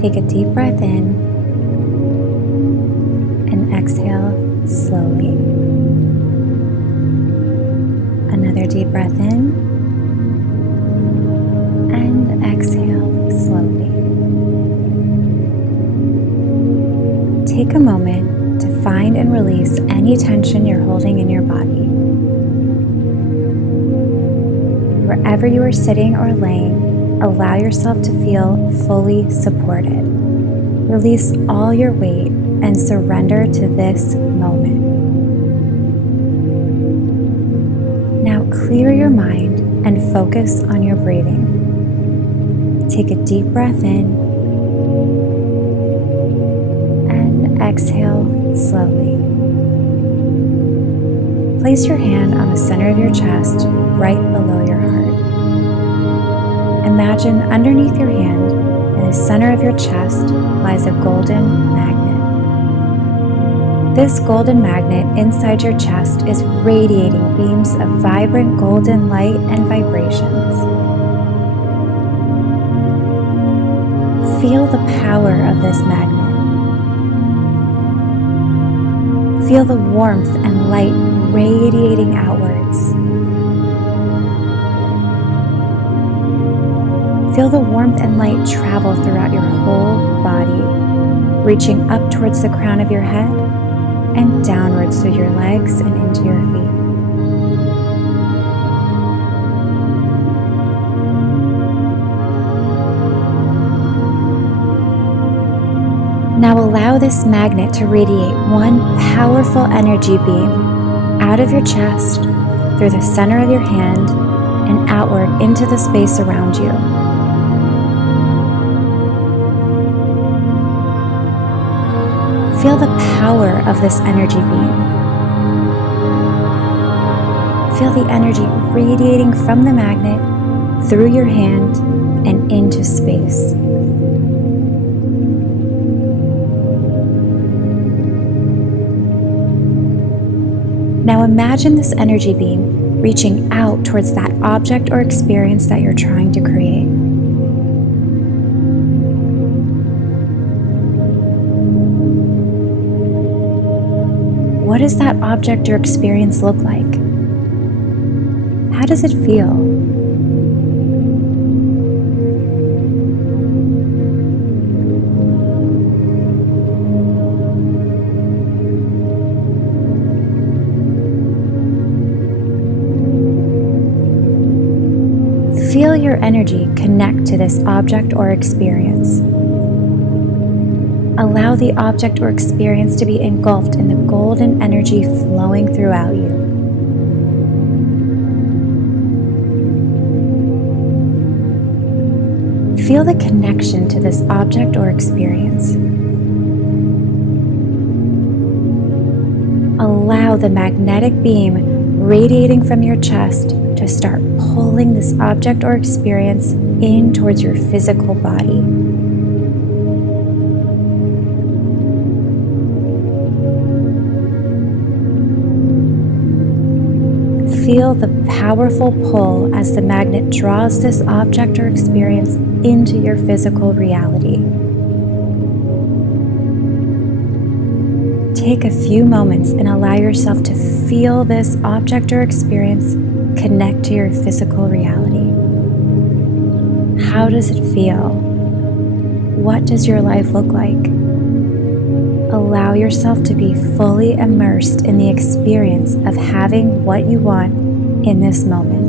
Take a deep breath in and exhale slowly. Another deep breath in and exhale slowly. Take a moment to find and release any tension you're holding in your body. Wherever you are sitting or laying, allow yourself to feel fully supported. Release all your weight and surrender to this moment. Now clear your mind and focus on your breathing. Take a deep breath in and exhale slowly. Place your hand on the center of your chest, right below your heart. Imagine underneath your hand, in the center of your chest, lies a golden magnet. This golden magnet inside your chest is radiating beams of vibrant golden light and vibrations. Feel the power of this magnet. Feel the warmth and light radiating outwards. Feel the warmth and light travel throughout your whole body, reaching up towards the crown of your head and downwards through your legs and into your feet. Now allow this magnet to radiate one powerful energy beam out of your chest, through the center of your hand, and outward into the space around you. Feel the power of this energy beam. Feel the energy radiating from the magnet through your hand and into space. Now imagine this energy beam reaching out towards that object or experience that you're trying to create. What does that object or experience look like? How does it feel? Feel your energy connect to this object or experience. Allow the object or experience to be engulfed in the golden energy flowing throughout you. Feel the connection to this object or experience. Allow the magnetic beam radiating from your chest to start pulling this object or experience in towards your physical body. Feel the powerful pull as the magnet draws this object or experience into your physical reality. Take a few moments and allow yourself to feel this object or experience connect to your physical reality. How does it feel? What does your life look like? Allow yourself to be fully immersed in the experience of having what you want in this moment.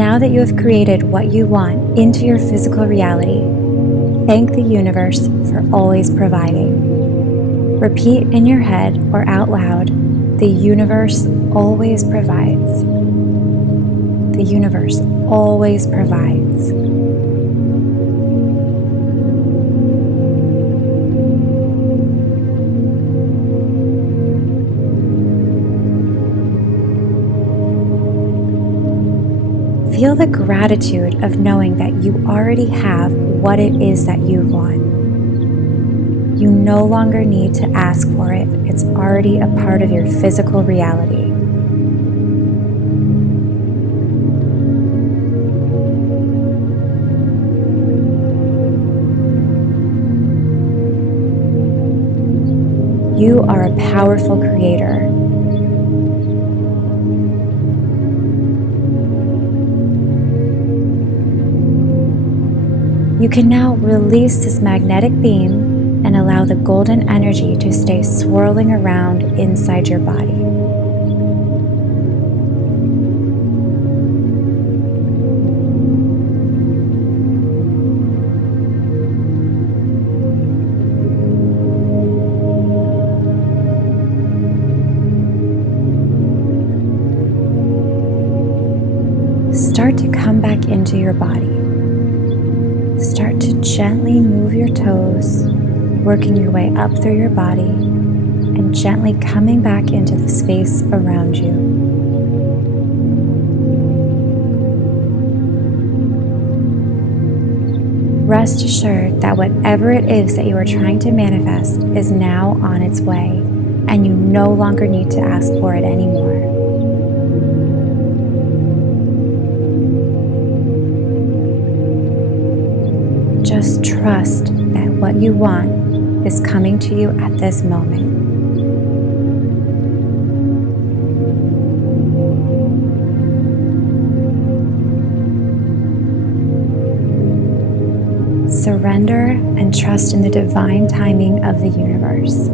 now that you have created what you want into your physical reality, thank the universe for always providing. Repeat in your head or out loud, the universe always provides. The universe always provides. Feel the gratitude of knowing that you already have what it is that you want. You no longer need to ask for it. It's already a part of your physical reality. You are a powerful creator. You can now release this magnetic beam and allow the golden energy to stay swirling around inside your body. Start to come back into your body. Start to gently move your toes, working your way up through your body and gently coming back into the space around you. Rest assured that whatever it is that you are trying to manifest is now on its way, and you no longer need to ask for it anymore. Just trust that what you want is coming to you at this moment. Surrender and trust in the divine timing of the universe.